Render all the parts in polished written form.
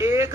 1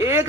1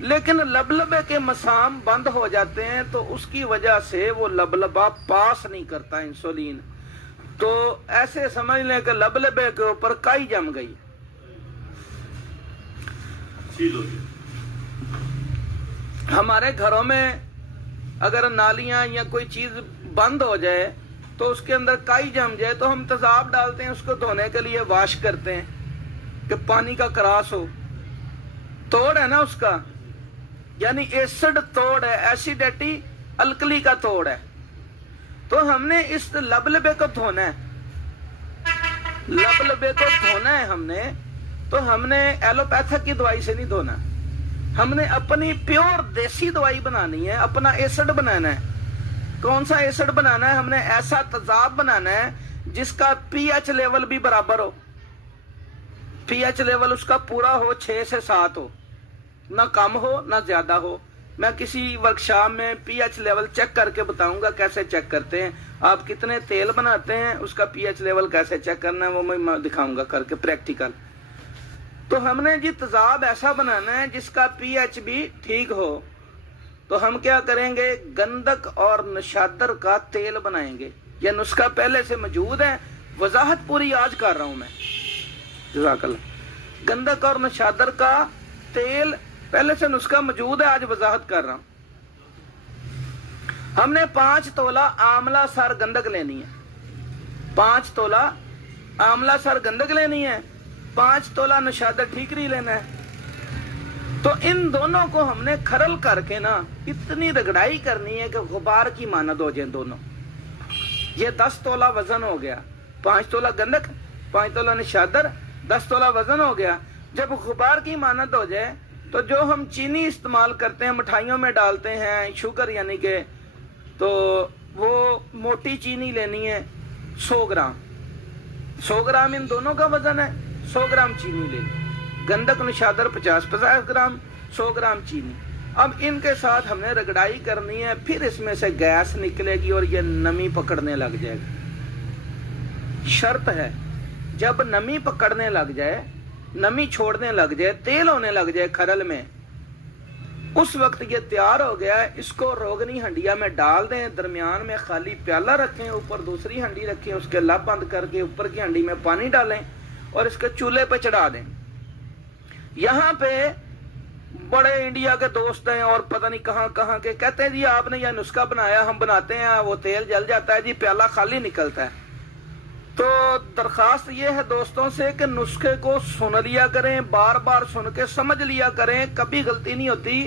لیکن لبلبے کے مسام بند ہو جاتے ہیں تو اس کی وجہ سے وہ لبلبا پاس نہیں کرتا انسولین. تو ایسے سمجھ لیں کہ لبلبے کے اوپر کائی جم گئی. ہمارے گھروں میں اگر نالیاں یا کوئی چیز بند ہو جائے تو اس کے اندر کائی جم جائے تو ہم تیزاب ڈالتے ہیں اس کو دھونے کے لیے, واش کرتے ہیں کہ پانی کا کراس ہو. توڑ ہے نا اس کا, یعنی ایسڈ توڑ ہے, ایسیڈیٹی الکلی کا توڑ ہے. تو ہم نے اس لبلبے کو دھونا ہے, لبلبے کو دھونا ہے ہم نے. تو ہم نے ایلوپیتھک کی دوائی سے نہیں دھونا, ہم نے اپنی پیور دیسی دوائی بنانی ہے, اپنا ایسڈ بنانا ہے. کون سا ایسڈ بنانا ہے؟ ہم نے ایسا تیزاب بنانا ہے جس کا پی ایچ لیول بھی برابر ہو, پی ایچ لیول اس کا پورا ہو 6 سے 7 ہو, نہ کم ہو نہ زیادہ ہو. میں کسی ورکشاپ میں پی ایچ لیول چیک کر کے بتاؤں گا کیسے چیک کرتے ہیں. آپ کتنے تیل بناتے ہیں اس کا پی ایچ لیول کیسے چیک کرنا ہے وہ میں دکھاؤں گا کر کے پریکٹیکل. تو ہم نے جی تیزاب ایسا بنانا ہے جس کا پی ایچ بھی ٹھیک ہو. تو ہم کیا کریں گے؟ گندک اور نشادر کا تیل بنائیں گے. یہ نسخہ پہلے سے موجود ہے, وضاحت پوری آج کر رہا ہوں میں. جزاک اللہ. گندک اور نشادر کا تیل پہلے سے نسخہ موجود ہے, آج وضاحت کر رہا ہوں. ہم نے 5 تولہ آملہ سر گندک لینی ہے, 5 تولہ آملہ سر گندک لینی ہے, 5 تولہ نشادر ٹھیکری لینا ہے. تو ان دونوں کو ہم نے کھرل کر کے نا اتنی رگڑائی کرنی ہے کہ غبار کی مانند ہو جائیں دونوں. یہ 10 تولہ وزن ہو گیا, 5 تولہ گندک 5 تولہ نشادر 10 تولہ وزن ہو گیا. جب غبار کی مانند ہو جائے تو جو ہم چینی استعمال کرتے ہیں مٹھائیوں میں ڈالتے ہیں, شوگر یعنی کہ, تو وہ موٹی چینی لینی ہے 100 گرام. 100 گرام ان دونوں کا وزن ہے, 100 گرام چینی لینی. گندک نشادر 50 گرام, 100 گرام چینی. اب ان کے ساتھ ہم نے رگڑائی کرنی ہے, پھر اس میں سے گیس نکلے گی اور یہ نمی پکڑنے لگ جائے گا. شرط ہے جب نمی پکڑنے لگ جائے, نمی چھوڑنے لگ جائے, تیل ہونے لگ جائے کھرل میں, اس وقت یہ تیار ہو گیا ہے. اس کو روگنی ہنڈیا میں ڈال دیں, درمیان میں خالی پیالہ رکھیں, اوپر دوسری ہنڈی رکھیں, اس کے لب بند کر کے اوپر کی ہنڈی میں پانی ڈالیں اور اس کے چولہے پہ چڑھا دیں. یہاں پہ بڑے انڈیا کے دوست ہیں اور پتہ نہیں کہاں کہاں کے, کہتے ہیں جی آپ نے یہ نسخہ بنایا, ہم بناتے ہیں, وہ تیل جل جاتا ہے جی, پیالہ خالی نکلتا ہے. تو درخواست یہ ہے دوستوں سے کہ نسخے کو سن لیا کریں, بار بار سن کے سمجھ لیا کریں, کبھی غلطی نہیں ہوتی.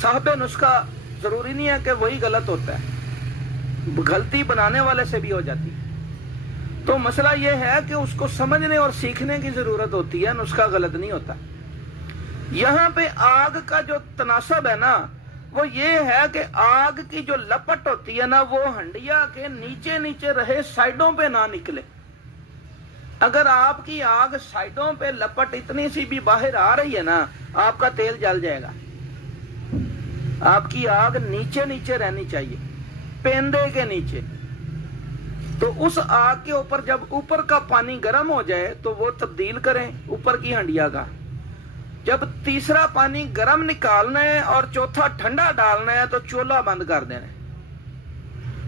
صاحب نسخہ ضروری نہیں ہے کہ وہی غلط ہوتا ہے, غلطی بنانے والے سے بھی ہو جاتی ہے. تو مسئلہ یہ ہے کہ اس کو سمجھنے اور سیکھنے کی ضرورت ہوتی ہے, نسخہ غلط نہیں ہوتا. یہاں پہ آگ کا جو تناسب ہے نا وہ یہ ہے کہ آگ کی جو لپٹ ہوتی ہے نا وہ ہنڈیا کے نیچے نیچے رہے, سائڈوں پہ نہ نکلے. اگر آپ کی آگ سائڈوں پہ لپٹ اتنی سی بھی باہر آ رہی ہے نا, آپ کا تیل جل جائے گا. آپ کی آگ نیچے نیچے رہنی چاہیے, پیندے کے نیچے. تو اس آگ کے اوپر جب اوپر کا پانی گرم ہو جائے تو وہ تبدیل کریں اوپر کی ہنڈیا کا. جب تیسرا پانی گرم نکالنا ہے اور چوتھا ٹھنڈا ڈالنا ہے تو چولہا بند کر دینا ہے.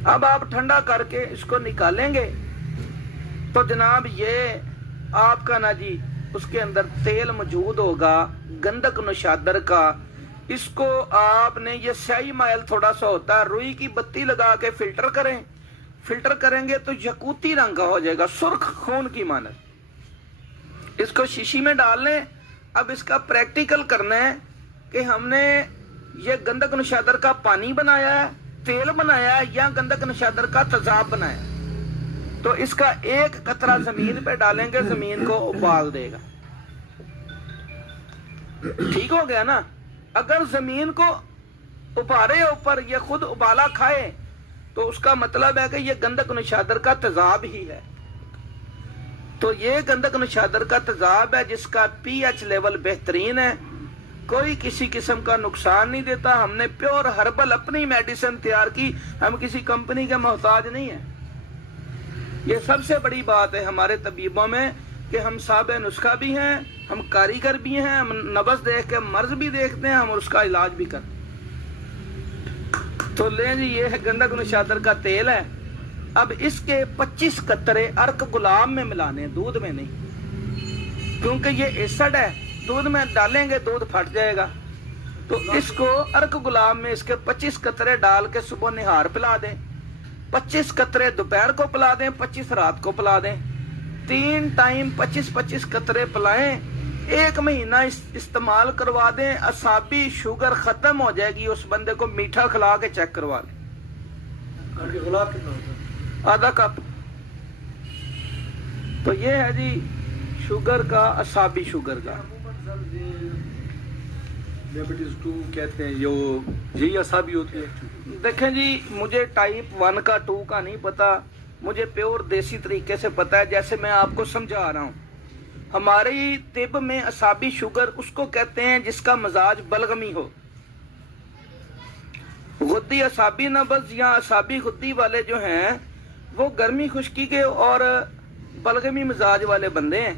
اب آپ ٹھنڈا کر کے اس کو نکالیں گے تو جناب یہ آپ کا نا جی اس کے اندر تیل موجود ہوگا گندک نشادر کا. اس کو آپ نے, یہ سیاہی مائل تھوڑا سا ہوتا ہے, روئی کی بتی لگا کے فلٹر کریں. فلٹر کریں گے تو یقوتی رنگ کا ہو جائے گا, سرخ خون کی مانند. اس کو شیشی میں ڈال لیں. اب اس کا پریکٹیکل کرنا ہے کہ ہم نے یہ گندک نشادر کا پانی بنایا ہے, تیل بنایا ہے, یا گندک نشادر کا تیزاب بنایا. تو اس کا ایک قطرہ زمین پہ ڈالیں گے, زمین کو ابال دے گا. ٹھیک ہو گیا نا. اگر زمین کو ابارے اوپر یہ خود ابالا کھائے تو اس کا مطلب ہے کہ یہ گندک نشادر کا تیزاب ہی ہے. تو یہ گندک نشادر کا تیزاب ہے جس کا پی ایچ لیول بہترین ہے, کوئی کسی قسم کا نقصان نہیں دیتا. ہم نے پیور ہربل اپنی میڈیسن تیار کی, ہم کسی کمپنی کے محتاج نہیں ہیں. یہ سب سے بڑی بات ہے ہمارے طبیبوں میں کہ ہم صاحب نسخہ بھی ہیں، ہم کاریگر بھی ہیں، ہم نبض دیکھ کے مرض بھی دیکھتے ہیں، ہم اس کا علاج بھی کرتے ہیں۔ تو لیں جی، یہ ہے گندک نشادر کا تیل ہے۔ اب اس کے 25 قطرے ارک گلاب میں ملانے، دودھ میں نہیں، کیونکہ یہ ایسڈ ہے، دودھ میں ڈالیں گے دودھ پھٹ جائے گا۔ تو اس کو ارک گلاب میں اس کے 25 قطرے ڈال کے صبح نہار پلا دیں، 25 قطرے دوپہر کو پلا دیں، 25 رات کو پلا دیں، 3 ٹائم 25 قطرے پلائیں، 1 مہینہ استعمال کروا دیں، اعصابی شوگر ختم ہو جائے گی۔ اس بندے کو میٹھا کھلا کے چیک کروا لیں۔ گلاب کتنا ہوتا ہے؟ آدھا کپ۔ تو یہ ہے جی شوگر کا، اعصابی شوگر کا۔ ڈائبٹیز 2 کہتے ہیں، یہی اعصابی ہوتی ہے؟ دیکھیں جی، مجھے ٹائپ 1 کا 2 کا نہیں پتا، مجھے پیور دیسی طریقے سے پتا ہے، جیسے میں آپ کو سمجھا رہا ہوں۔ ہماری طب میں اعصابی شوگر اس کو کہتے ہیں جس کا مزاج بلغمی ہو۔ غدی اعصابی نبض یا اعصابی غدی والے جو ہیں وہ گرمی خشکی کے اور بلغمی مزاج والے بندے ہیں،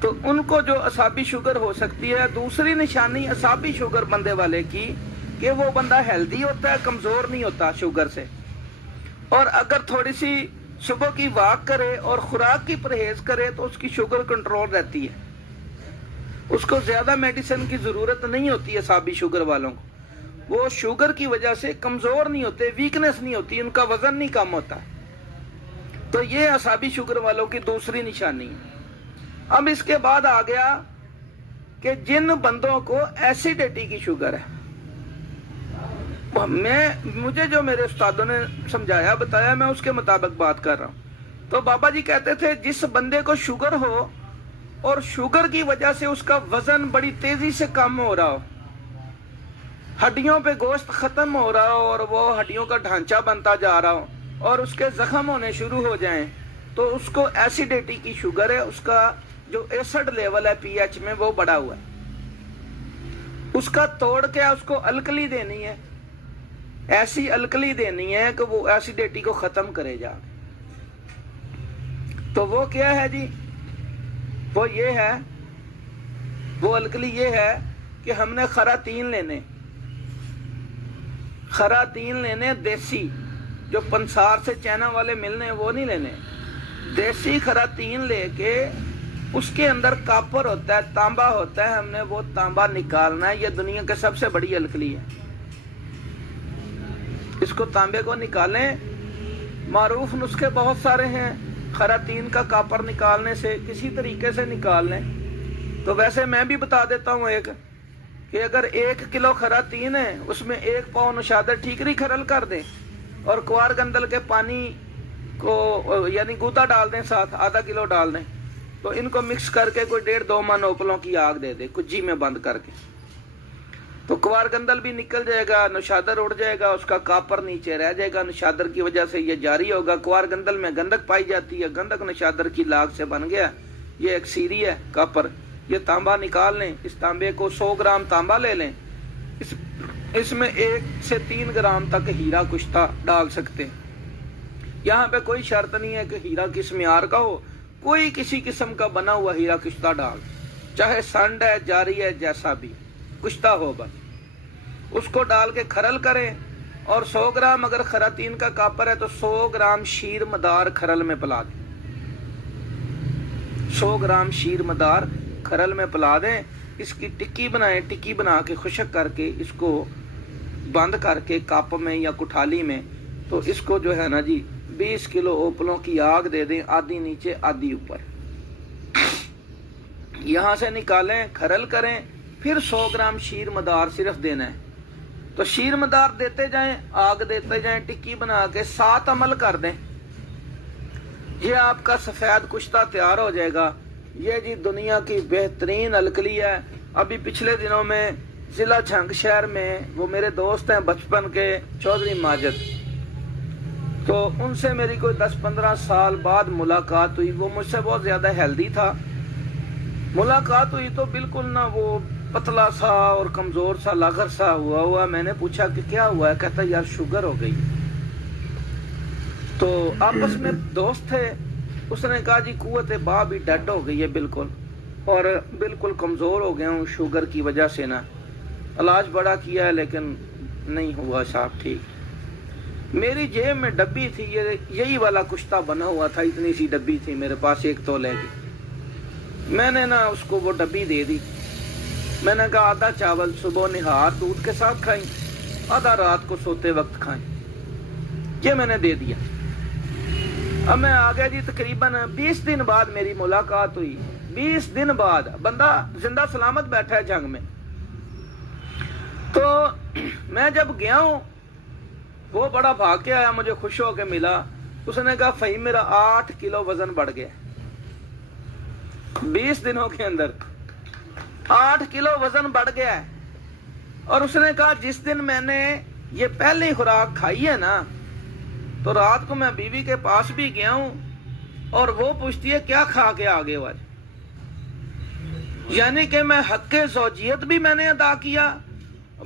تو ان کو جو اعصابی شوگر ہو سکتی ہے۔ دوسری نشانی اعصابی شوگر بندے والے کی کہ وہ بندہ ہیلدی ہوتا ہے، کمزور نہیں ہوتا شوگر سے، اور اگر تھوڑی سی صبح کی واک کرے اور خوراک کی پرہیز کرے تو اس کی شوگر کنٹرول رہتی ہے، اس کو زیادہ میڈیسن کی ضرورت نہیں ہوتی ہے۔ اعصابی شوگر والوں کو وہ شوگر کی وجہ سے کمزور نہیں ہوتے، ویکنس نہیں ہوتی، ان کا وزن نہیں کم ہوتا۔ تو یہ اعصابی شوگر والوں کی دوسری نشانی ہے۔ اب اس کے بعد آ گیا کہ جن بندوں کو ایسیڈیٹی کی شوگر ہے، مجھے جو میرے استادوں نے سمجھایا بتایا، میں اس کے مطابق بات کر رہا ہوں۔ تو بابا جی کہتے تھے جس بندے کو شوگر ہو اور شوگر کی وجہ سے اس کا وزن بڑی تیزی سے کم ہو رہا ہو، ہڈیوں پہ گوشت ختم ہو رہا ہو اور وہ ہڈیوں کا ڈھانچہ بنتا جا رہا ہو اور اس کے زخم ہونے شروع ہو جائیں، تو اس کو ایسیڈیٹی کی شوگر ہے۔ اس کا جو ایسڈ لیول ہے پی ایچ میں وہ بڑا ہوا ہے۔ اس کا توڑ کیا، اس کو الکلی دینی ہے، ایسی الکلی دینی ہے کہ وہ ایسیڈیٹی کو ختم کرے جا۔ تو وہ کیا ہے جی؟ وہ یہ ہے، وہ الکلی یہ ہے کہ ہم نے خراتین لینے دیسی، جو پنسار سے چائنا والے ملنے وہ نہیں لینے، دیسی خراتین لے کے اس کے اندر کاپر ہوتا ہے، تانبا ہوتا ہے، ہم نے وہ تانبا نکالنا ہے۔ یہ دنیا کی سب سے بڑی الکلی ہے، اس کو تانبے کو نکالیں۔ معروف نسخے بہت سارے ہیں خراتین کا کاپر نکالنے سے، کسی طریقے سے نکال لیں۔ تو ویسے میں بھی بتا دیتا ہوں ایک، کہ اگر 1 کلو خراتین ہے اس میں 1 پاؤ نشادر ٹھیکری کھرل کر دیں اور کوار گندل کے پانی کو یعنی گوتا ڈال دیں، ساتھ آدھا کلو ڈال دیں، تو ان کو مکس کر کے کوئی 1.5-2 من اوپلوں کی آگ دے دے کجی میں بند کر کے، تو کوار گندل بھی نکل جائے گا، نشادر اڑ جائے گا، اس کا کاپر نیچے رہ جائے گا۔ نشادر کی وجہ سے یہ جاری ہوگا۔ کوار گندل میں گندک پائی جاتی ہے، گندک نشادر کی لاگ سے بن گیا۔ یہ ایک سیری ہے کاپر، یہ تانبا نکال لیں، اس تانبے کو 100 گرام تانبا لے لیں، اس میں 1 سے 3 گرام تک ہیرا کشتہ ڈال سکتے ہیں۔ یہاں پہ کوئی شرط نہیں ہے کہ ہیرا کس معیار کا ہو، کوئی کسی قسم کا بنا ہوا ہیرا کشتہ ڈال، چاہے سنڈ ہے، جاری ہے، جیسا بھی کشتہ ہو، بس اس کو ڈال کے کھرل کریں، اور 100 گرام اگر خراتین کا کاپر ہے تو 100 گرام شیر مدار کھرل میں پلا دیں، 100 گرام شیر مدار کھرل میں پلا دیں۔ اس کی ٹکی بنائیں، ٹکی بنا کے خشک کر کے اس کو بند کر کے کپ میں یا کٹھالی میں، تو اس کو جو ہے نا جی 20 کلو اوپلوں کی آگ دے دیں، آدھی نیچے آدھی اوپر، یہاں سے نکالیں، کھرل کریں، پھر 100 گرام شیر مدار صرف دینا ہے۔ تو شیر مدار دیتے جائیں، آگ دیتے جائیں، ٹکی بنا کے 7 عمل کر دیں، یہ آپ کا سفید کشتہ تیار ہو جائے گا۔ یہ جی دنیا کی بہترین الکلی ہے۔ ابھی پچھلے دنوں میں ضلع جھنگ شہر میں وہ میرے دوست ہیں بچپن کے، چودھری ماجد، تو ان سے میری کوئی 10-15 سال بعد ملاقات ہوئی۔ وہ مجھ سے بہت زیادہ ہیلدی تھا، ملاقات ہوئی تو بالکل نہ وہ پتلا سا اور کمزور سا لاغر سا ہوا۔ میں نے پوچھا کہ کیا ہوا ہے، کہتا یار شوگر ہو گئی۔ تو آپس میں دوست تھے، اس نے کہا جی قوت باب بھی ڈیڈ ہو گئی ہے بالکل، اور بالکل کمزور ہو گیا ہوں شوگر کی وجہ سے نا، علاج بڑا کیا ہے لیکن نہیں ہوا صاحب ٹھیک۔ میری جیب میں ڈبی تھی، یہی والا کشتہ بنا ہوا تھا، اتنی سی ڈبی تھی میرے پاس 1 تولے کی۔ میں نے نا اس کو وہ ڈبی دے دی، میں نے کہا آدھا چاول صبح نہار دودھ کے ساتھ کھائیں، آدھا رات کو سوتے وقت کھائیں، یہ میں نے دے دیا۔ اب میں آ گیا جی، تقریباً 20 دن بعد میری ملاقات ہوئی، 20 دن بعد، بندہ زندہ سلامت بیٹھا ہے جنگ میں۔ تو میں جب گیا ہوں، وہ بڑا بھاگ کے آیا، مجھے خوش ہو کے ملا، اس نے کہا فہیم میرا 8 کلو وزن بڑھ گیا 20 دنوں کے اندر، 8 کلو وزن بڑھ گیا ہے۔ اور اس نے کہا جس دن میں نے یہ پہلی خوراک کھائی ہے نا، تو رات کو میں بیوی کے پاس بھی گیا ہوں اور وہ پوچھتی ہے کیا کھا کے آگے آج، یعنی کہ میں حق زوجیت بھی میں نے ادا کیا،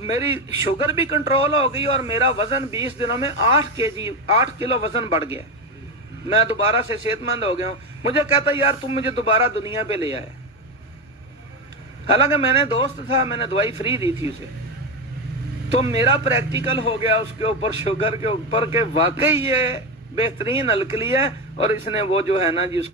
میری شوگر بھی کنٹرول ہو گئی، اور میرا وزن 20 دنوں میں 8 کلو وزن بڑھ گیا، میں دوبارہ سے صحت مند ہو گیا ہوں۔ مجھے کہتا یار تم مجھے دوبارہ دنیا پہ لے آئے، حالانکہ میں نے دوست تھا، میں نے دوائی فری دی تھی اسے، تو میرا پریکٹیکل ہو گیا اس کے اوپر، شوگر کے اوپر، کہ واقعی یہ بہترین الکلی ہے، اور اس نے وہ جو ہے نا جی اس کی